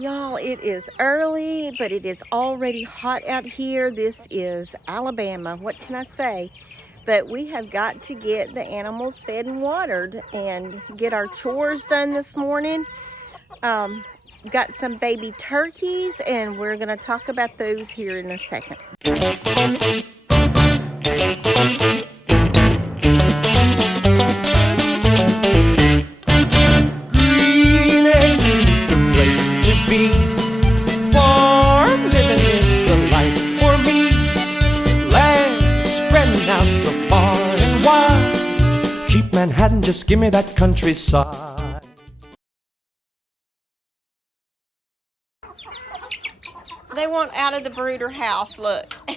Y'all, it is early, but it is already hot out here. This is Alabama. What can I say? But we have got to get the animals fed and watered and get our chores done this morning. Got some baby turkeys, and we're going to talk about those here in a second. Manhattan, just give me that countryside. They want out of the brooder house, look. Are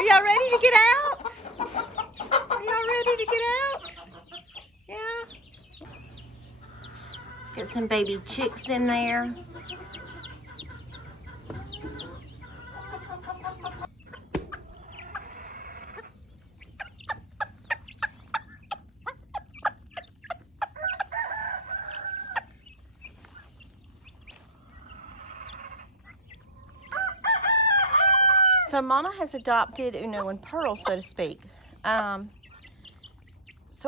y'all ready to get out? Are y'all ready to get out? Yeah. Get some baby chicks in there. So Mama has adopted Uno and Pearl, so to speak. So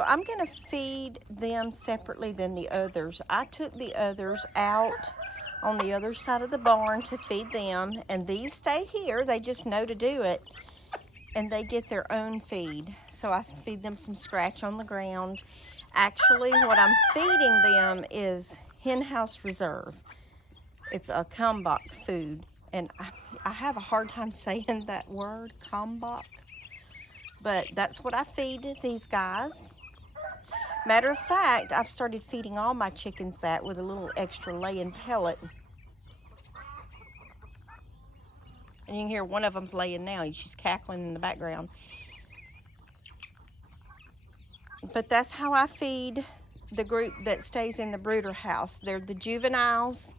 I'm going to feed them separately than the others. I took the others out on the other side of the barn to feed them, and these stay here. They just know to do it, and they get their own feed. So I feed them some scratch on the ground. Actually, what I'm feeding them is Hen House Reserve. It's a combok food, and I have a hard time saying that word, combok, but that's what I feed these guys. Matter of fact, I've started feeding all my chickens that with a little extra laying pellet. And you can hear one of them's laying now. She's cackling in the background. But that's how I feed the group that stays in the brooder house. They're the juveniles,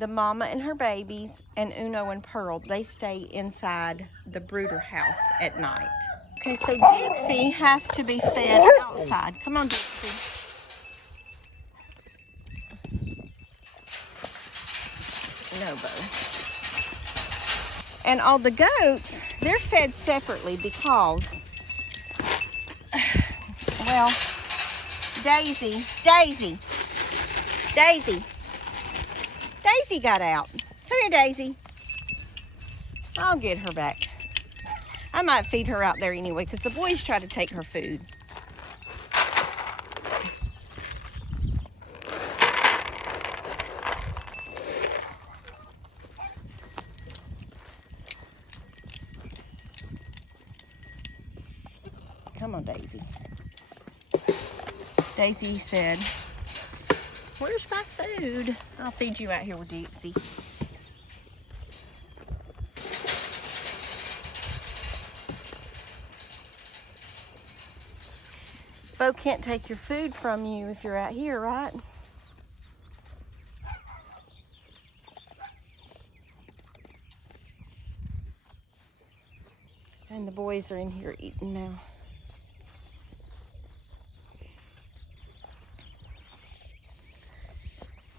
the mama and her babies, and Uno and Pearl. They stay inside the brooder house at night. Okay, so Dixie has to be fed outside. Come on, Dixie. No, Bo. And all the goats, they're fed separately because, well, Daisy got out. Come here, Daisy. I'll get her back. I might feed her out there anyway because the boys try to take her food. Come on, Daisy. Daisy said, "Where's my food?" I'll feed you out here with Dixie. Bo can't take your food from you if you're out here, right? And the boys are in here eating now.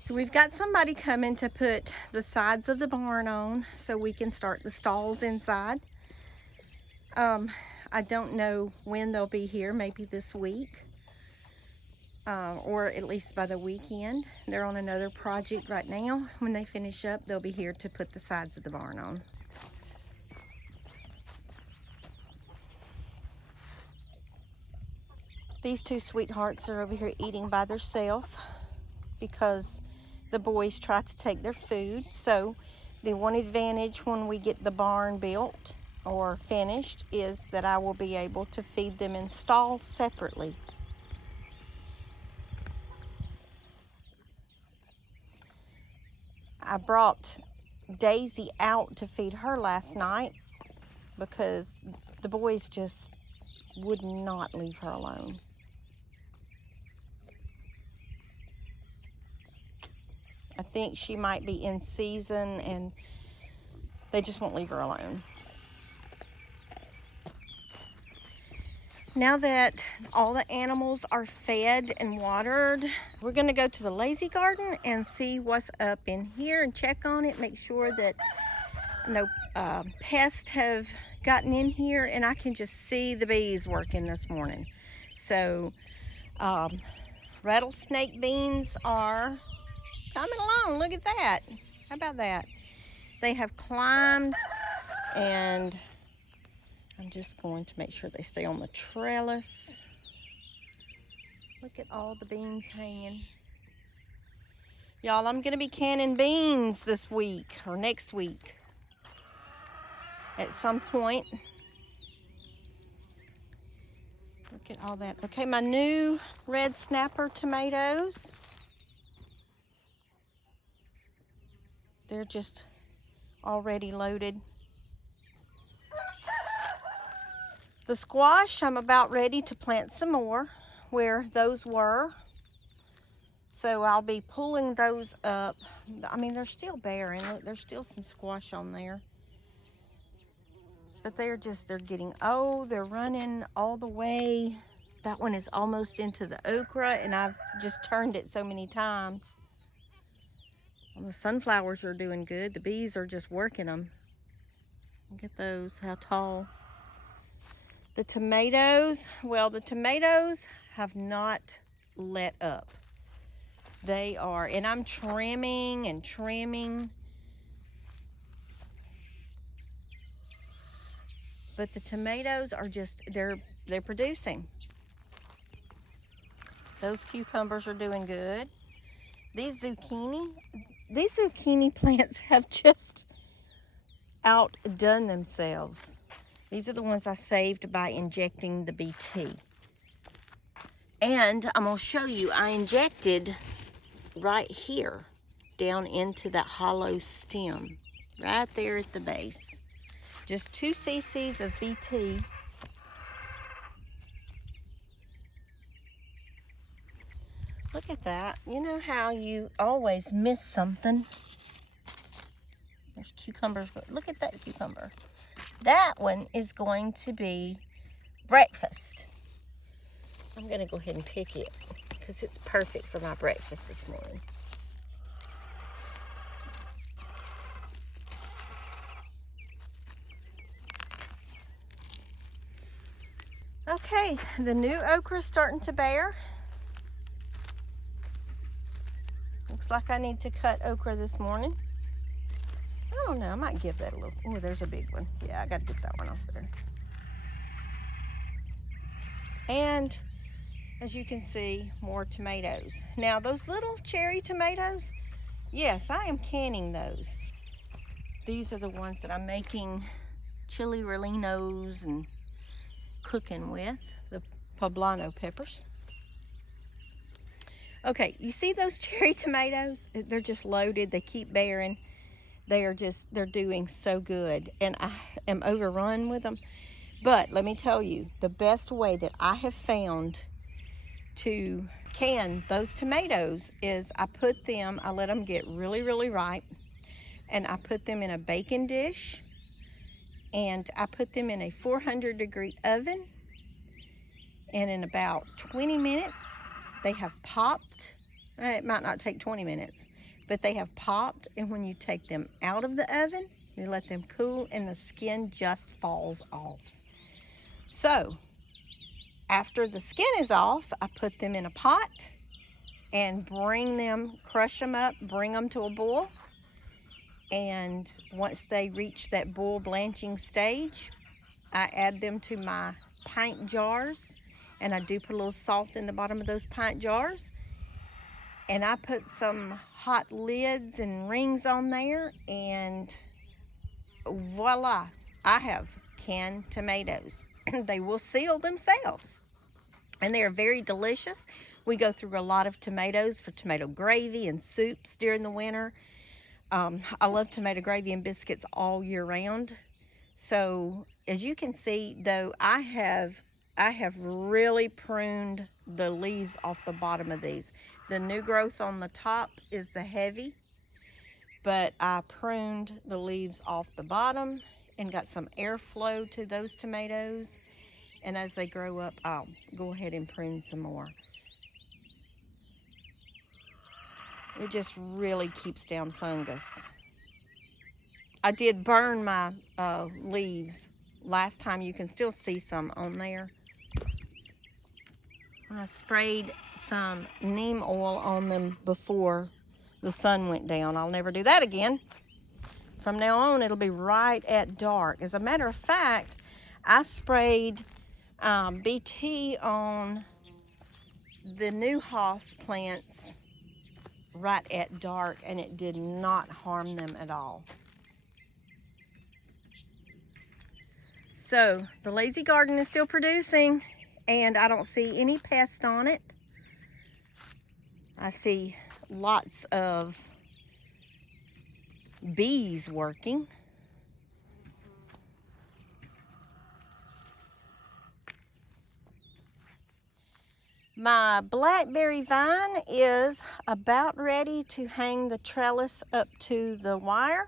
So we've got somebody coming to put the sides of the barn on so we can start the stalls inside. I don't know when they'll be here, maybe this week, or at least by the weekend. They're on another project right now. When they finish up, they'll be here to put the sides of the barn on. These two sweethearts are over here eating by themselves because the boys try to take their food. So the one advantage when we get the barn built or finished is that I will be able to feed them in stalls separately. I brought Daisy out to feed her last night because the boys just would not leave her alone. I think she might be in season and they just won't leave her alone. Now that all the animals are fed and watered, we're gonna go to the lazy garden and see what's up in here and check on it, make sure that no pests have gotten in here, and I can just see the bees working this morning. So rattlesnake beans are coming along. Look at that. How about that? They have climbed, and I'm just going to make sure they stay on the trellis. Look at all the beans hanging. Y'all, I'm gonna be canning beans this week or next week at some point. Look at all that. Okay, my new red snapper tomatoes. They're just already loaded. The squash, I'm about ready to plant some more where those were. So I'll be pulling those up. I mean, they're still bearing. Look, there's still some squash on there. But they're getting, oh, they're running all the way. That one is almost into the okra, and I've just turned it so many times. Well, the sunflowers are doing good. The bees are just working them. Look at those, how tall. The tomatoes, well, the tomatoes have not let up. They are, and I'm trimming and trimming. But the tomatoes are just, they're producing. Those cucumbers are doing good. These zucchini plants have just outdone themselves. These are the ones I saved by injecting the BT. And I'm gonna show you, I injected right here down into that hollow stem, right there at the base. Just 2 cc's of BT. Look at that. You know how you always miss something? There's cucumbers. Look at that cucumber. That one is going to be breakfast. I'm going to go ahead and pick it because it's perfect for my breakfast this morning. Okay, the new okra is starting to bear. Looks like I need to cut okra this morning. I don't know, I might give that a little, oh, there's a big one. Yeah, I gotta get that one off there. And as you can see, more tomatoes. Now those little cherry tomatoes, yes, I am canning those. These are the ones that I'm making chili rellenos and cooking with, the poblano peppers. Okay, you see those cherry tomatoes? They're just loaded, they keep bearing. They're doing so good, and I am overrun with them. But let me tell you, the best way that I have found to can those tomatoes is I let them get really, really ripe, and I put them in a baking dish, and I put them in a 400-degree oven, and in about 20 minutes, they have popped. It might not take 20 minutes, but they have popped, and when you take them out of the oven, you let them cool, and the skin just falls off. So, after the skin is off, I put them in a pot and crush them up, bring them to a boil. And once they reach that boil blanching stage, I add them to my pint jars, and I do put a little salt in the bottom of those pint jars. And I put some hot lids and rings on there, and voila, I have canned tomatoes. They will seal themselves, and they are very delicious. We go through a lot of tomatoes for tomato gravy and soups during the winter. I love tomato gravy and biscuits all year round. So as you can see, though, I have really pruned the leaves off the bottom of these. The new growth on the top is the heavy, but I pruned the leaves off the bottom and got some airflow to those tomatoes. And as they grow up, I'll go ahead and prune some more. It just really keeps down fungus. I did burn my leaves last time. You can still see some on there. I sprayed some neem oil on them before the sun went down. I'll never do that again. From now on, it'll be right at dark. As a matter of fact, I sprayed BT on the new house plants right at dark, and it did not harm them at all. So the lazy garden is still producing, and I don't see any pest on it. I see lots of bees working. My blackberry vine is about ready to hang the trellis up to the wire.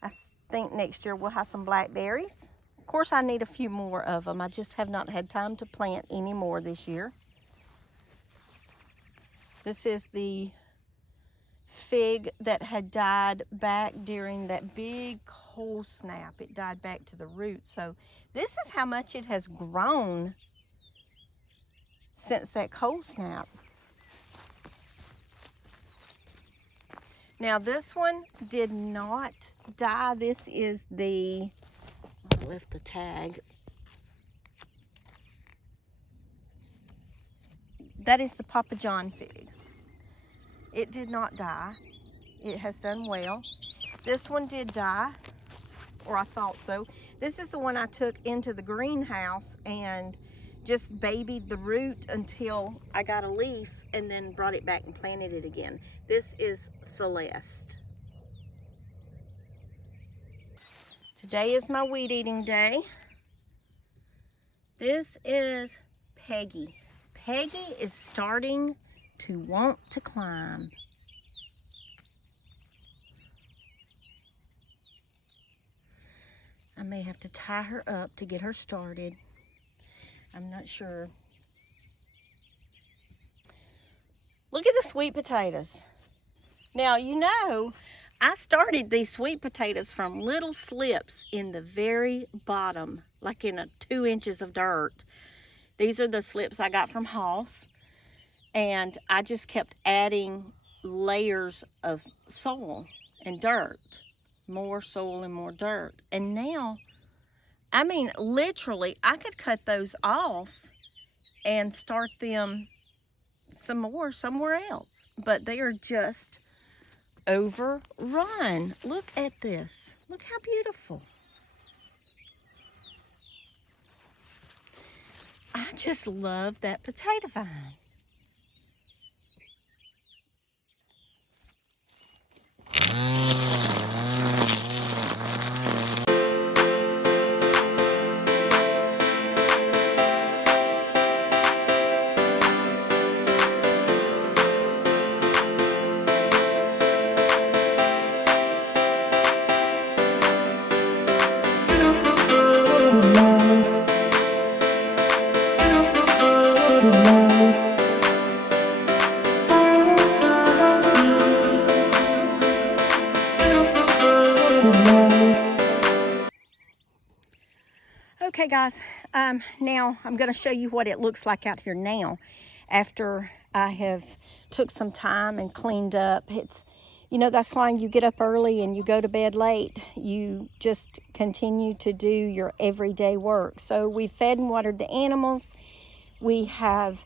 I think next year we'll have some blackberries. Of course, I need a few more of them. I just have not had time to plant any more this year. This is the fig that had died back during that big cold snap. It died back to the root. So this is how much it has grown since that cold snap. Now this one did not die. This is the, I left the tag. That is the Papa John fig. It did not die. It has done well. This one did die, or I thought so. This is the one I took into the greenhouse and just babied the root until I got a leaf and then brought it back and planted it again. This is Celeste. Today is my weed eating day. This is Peggy. Peggy is starting to want to climb. I may have to tie her up to get her started. I'm not sure. Look at the sweet potatoes. Now, you know, I started these sweet potatoes from little slips in the very bottom, like in 2 inches of dirt. These are the slips I got from Hoss, and I just kept adding layers of soil and dirt, more soil and more dirt. And now, I mean, literally, I could cut those off and start them some more somewhere else, but they are just overrun. Look at this. Look how beautiful. I just love that potato vine. Okay guys, now I'm going to show you what it looks like out here now after I have took some time and cleaned up. It's, you know, that's why you get up early and you go to bed late. You just continue to do your everyday work. So we fed and watered the animals. We have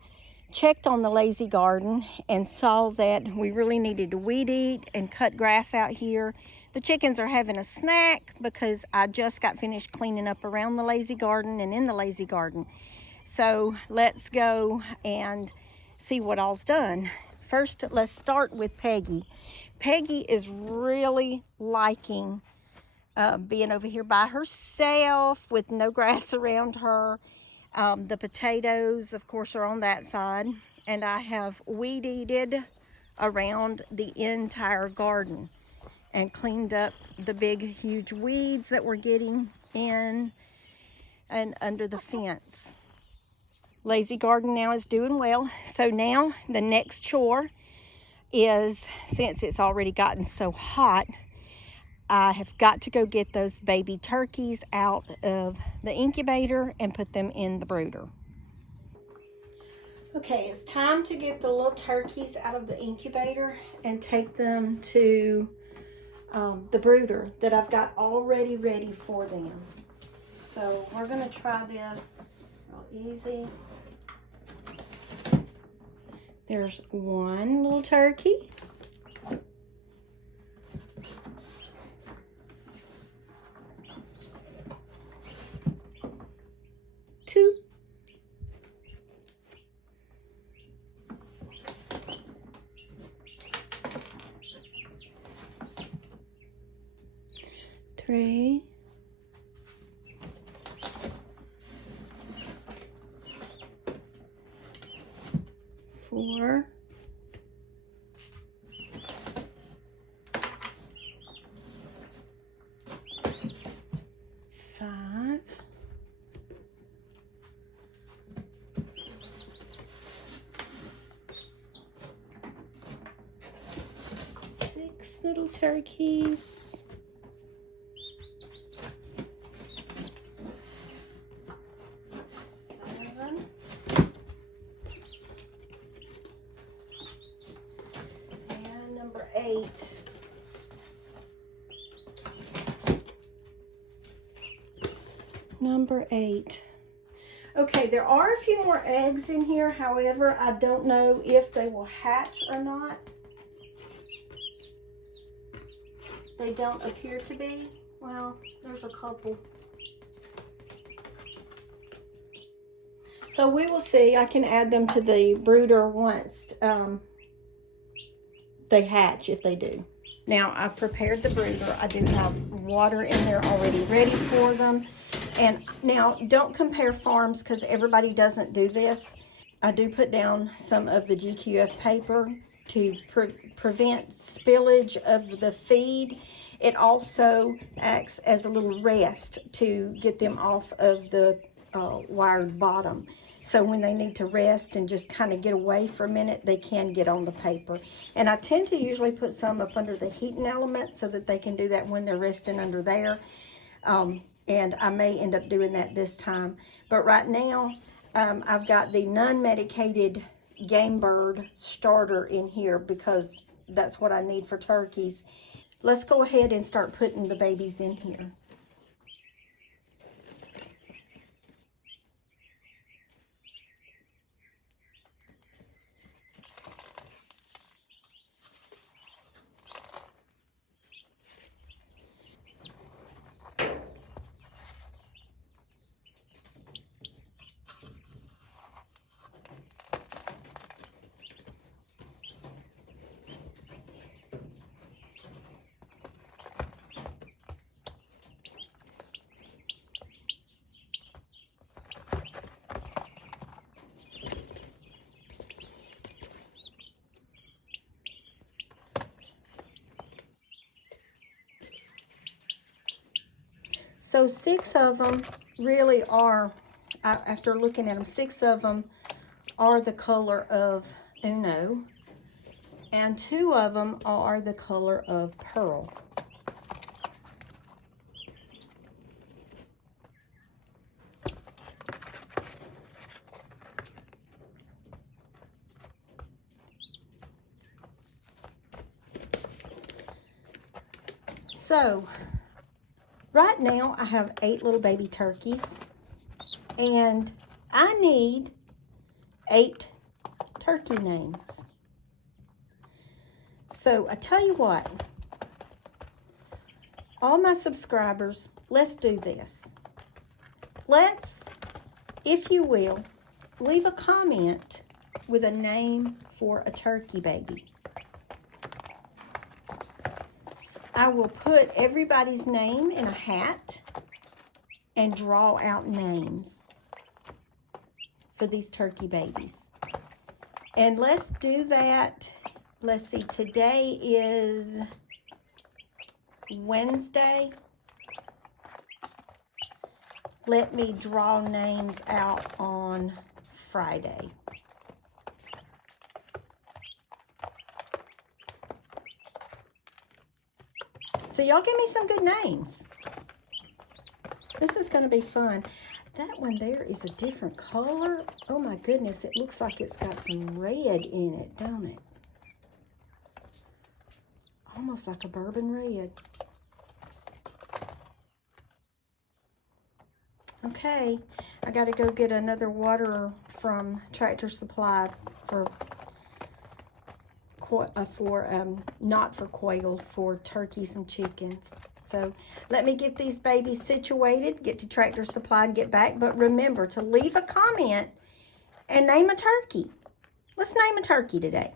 checked on the lazy garden and saw that we really needed to weed eat and cut grass out here. The chickens are having a snack because I just got finished cleaning up around the lazy garden and in the lazy garden. So let's go and see what all's done. First, let's start with Peggy. Peggy is really liking being over here by herself with no grass around her. The potatoes, of course, are on that side. And I have weed-eated around the entire garden and cleaned up the big, huge weeds that we're getting in. and under the fence. Lazy Garden now is doing well. So now the next chore is, since it's already gotten so hot, I have got to go get those baby turkeys out of the incubator and put them in the brooder. Okay, it's time to get the little turkeys out of the incubator and take them to the brooder that I've got already ready for them. So we're gonna try this real easy. There's one little turkey. Two. Three. 4. 5. 6 little turkeys. 7. And number 8. Number 8. Okay, there are a few more eggs in here. However, I don't know if they will hatch or not. They don't appear to be. Well, there's a couple. So we will see. I can add them to the brooder once they hatch, if they do. Now, I've prepared the brooder. I do have water in there already ready for them. And now, don't compare farms because everybody doesn't do this. I do put down some of the GQF paper to prevent spillage of the feed. It also acts as a little rest to get them off of the wired bottom. So when they need to rest and just kind of get away for a minute, they can get on the paper. And I tend to usually put some up under the heating element so that they can do that when they're resting under there. And I may end up doing that this time. But right now, I've got the non-medicated game bird starter in here because that's what I need for turkeys. Let's go ahead and start putting the babies in here. So 6 of them really are, after looking at them, 6 of them are the color of Uno, and 2 of them are the color of Pearl. So, right now I have 8 little baby turkeys, and I need 8 turkey names. So I tell you what, all my subscribers, let's do this. Let's, if you will, leave a comment with a name for a turkey baby. I will put everybody's name in a hat and draw out names for these turkey babies. And let's do that. Let's see, today is Wednesday. let me draw names out on Friday. So y'all give me some good names. This is going to be fun. That one there is a different color. Oh my goodness, it looks like it's got some red in it, don't it? Almost like a bourbon red. Okay, I got to go get another water from Tractor Supply for not for quail, for turkeys and chickens. So let me get these babies situated, get to Tractor Supply and get back. But remember to leave a comment and name a turkey. Let's name a turkey today.